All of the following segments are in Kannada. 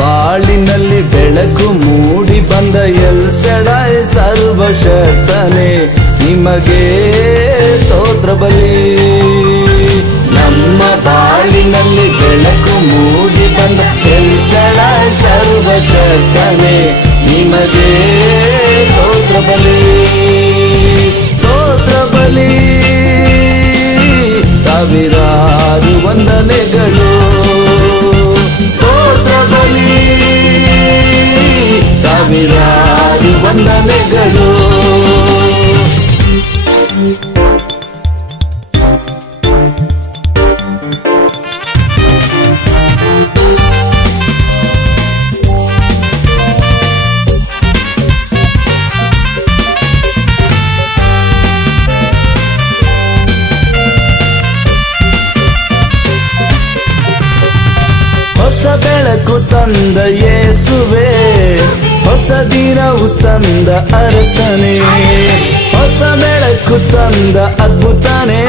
ಬಾಳಿನಲ್ಲಿ ಬೆಳಕು ಮೂಡಿ ಬಂದ ಎಲ್ ಶಡಾಯ್ ಸರ್ವಶಕ್ತನೇ ನಿಮಗೆ ಸ್ತೋತ್ರ ಬಲಿ. ನಮ್ಮ ಬಾಳಿನಲ್ಲಿ ಬೆಳಕು ಮೂಡಿ ಬಂದ ಎಲ್ ಶಡಾಯ್ ಸರ್ವಶಕ್ತನೇ ನಿಮಗೆ ಸ್ತೋತ್ರ ಬಲಿ. ಸ್ತೋತ್ರ ಬಲಿ ಸಾವಿರಾರು ವಂದನೆಗಳು. ಸ್ತೋತ್ರ ಬಲಿ ಸಾವಿರಾರು ವಂದನೆಗಳು. ಹೊಸ ಬೆಳಕು ತಂದ ಯೇಸುವೆ, ಹೊಸ ದಿನವು ತಂದ ಅರಸನೇ, ಹೊಸ ಬೆಳಕು ತಂದ ಅದ್ಭುತನೇ,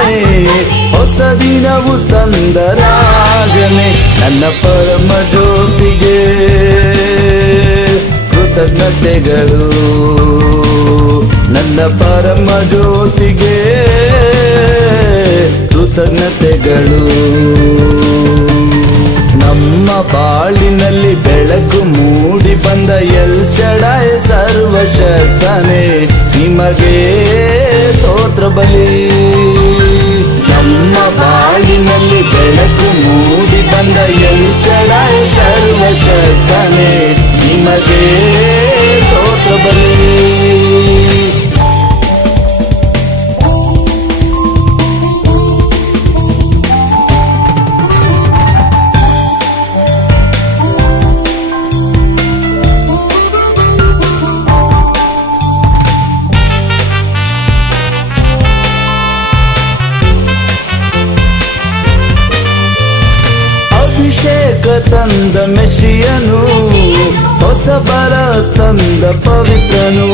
ಹೊಸ ದಿನವು ತಂದ ರಾಜನೇ. ನನ್ನ ಪರಮ ಜ್ಯೋತಿಗೆ ಕೃತಜ್ಞತೆಗಳು, ನನ್ನ ಪರಮ ಜ್ಯೋತಿಗೆ ಕೃತಜ್ಞತೆಗಳು. ನಮ್ಮ ಬಾಳಿನಲ್ಲಿ ಬೆಳಕು ಮೂಡಿ ಬಂದ ಎಲ್ ಶಡಾಯ್ ಸರ್ವಶಕ್ತನೇ ನಿಮಗೆ ಸ್ತೋತ್ರ ಬಲಿ. ನಮ್ಮ ಬಾಳಿನಲ್ಲಿ ಬೆಳಕು ಮೂಡಿ ಬಂದ ಎಲ್ ಶಡಾಯ್ ಸರ್ವಶಕ್ತನೇ ನಿಮಗೆ ಸ್ತೋತ್ರ ಬಲಿ. ಅಭಿಷೇಕ ತಂದ ಮೆಸ್ಸಿಯನು, ಹೊಸ ಬಲ ತಂದ ಪವಿತ್ರನು.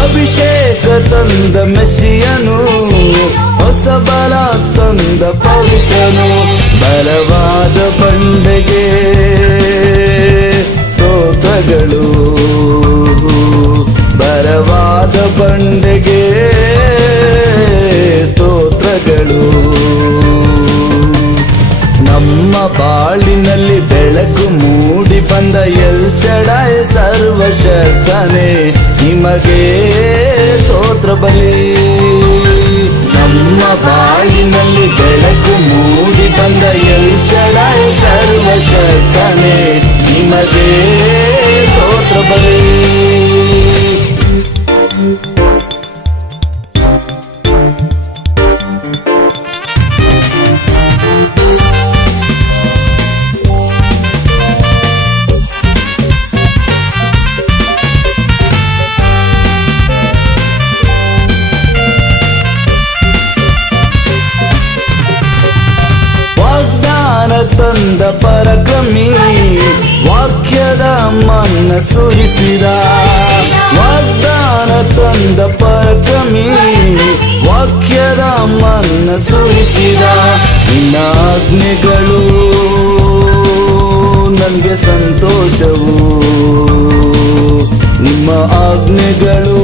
ಅಭಿಷೇಕ ತಂದ ಮೆಸ್ಸಿಯನು, ಹೊಸ ಬಲ ತಂದ ಪವಿತ್ರನು. ಬಲವಾದ ಬಂಡೆಗೆ ಸ್ತೋತ್ರಗಳು, ಬಲವಾದ ಬಂಡೆಗೆ ಸ್ತೋತ್ರಗಳು. ನಮ್ಮ ಬಾಳಿನಲ್ಲಿ ಬೆಳಕು ಮೂಡಿ ಬಂದ ಎಲ್ ಶಡಾಯ್ ಸರ್ವಶಕ್ತನೇ ನಿಮಗೆ ಸ್ತೋತ್ರ ಬಲಿ. ನಮ್ಮ ಬಾಳಿನಲ್ಲಿ ಬೆಳಕು ಮೂಡಿ ಬಂದ ಎಲ್ ಶಡಾಯ್ ಸರ್ವಶಕ್ತನೇ ನಿಮಗೆ ಸ್ತೋತ್ರ ಬಲಿ. ತಂದ ಪರಕ್ರಮಿ, ವಾಕ್ಯದ ಮನ್ನ ಸುರಿಸಿದ. ವಾಗ್ದಾನ ತಂದ ಪರಕ್ರಮಿ, ವಾಕ್ಯದ ಮನ್ನ ಸುರಿಸಿದ. ನಿನ್ನ ಆಜ್ಞೆಗಳು ನನಗೆ ಸಂತೋಷವು, ನಿಮ್ಮ ಆಜ್ಞೆಗಳು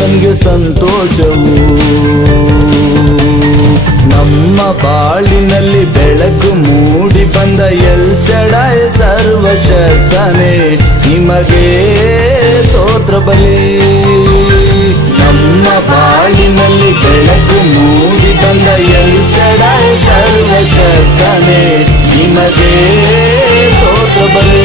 ನನಗೆ ಸಂತೋಷವು. ನಮ್ಮ ಬಾಳಿನಲ್ಲಿ ಬೆಳಕು ಮೂಡಿ ಬಂದ ಎಲ್ ಶಡಾಯ್ ಸರ್ವಶಕ್ತನೇ ನಿಮಗೆ ಸ್ತೋತ್ರ ಬಲಿ. ನಮ್ಮ ಬಾಳಿನಲ್ಲಿ ಬೆಳಕು ಮೂಡಿ ಬಂದ ಎಲ್ ಶಡಾಯ್ ಸರ್ವಶಕ್ತನೇ ನಿಮಗೆ ಸ್ತೋತ್ರ ಬಲಿ.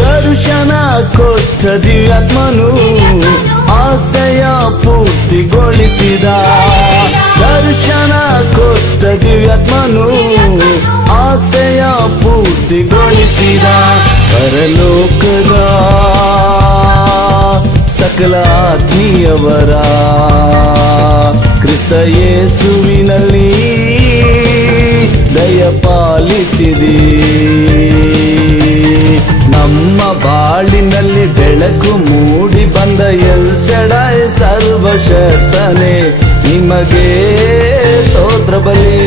ದರ್ಶನ ಕೊಟ್ಟ ದಿವ್ಯಾತ್ಮನು, ಆಸೆಯ ಪೂರ್ತಿಗೊಳಿಸಿದ. ದರ್ಶನ ಕೊಟ್ಟ ದಿವ್ಯಾತ್ಮನು, ಆಸೆಯ ಪೂರ್ತಿಗೊಳಿಸಿದ. ಪರಲೋಕದ ಸಕಲ ಆತ್ಮೀಯವರ ಕ್ರಿಸ್ತ ಯೇಸುವಿನಲ್ಲಿ ದಯಪಾಲಿಸಿದಿ. ನಮ್ಮ ಬಾಳಿನಲ್ಲಿ ಬೆಳಕು ಮೂಡಿ ಬಂದ ಎಲ್ ಶಡಾಯ್ ಸರ್ವಶಕ್ತನೇ, ನಿಮಗೆ ಸ್ತೋತ್ರ ಬಲಿ.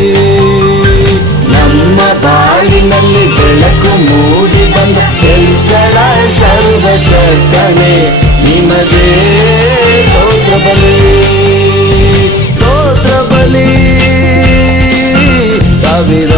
ನಮ್ಮ ಬಾಳಿನಲ್ಲಿ ಬೆಳಕು ಮೂಡಿ ಬಂದ ಎಲ್ ಶಡಾಯ್ ಸರ್ವಶಕ್ತನೇ, ನಿಮಗೆ ಸ್ತೋತ್ರ ಬಲಿ. ಸ್ತೋತ್ರ ಬಲಿ ಸಾವಿರ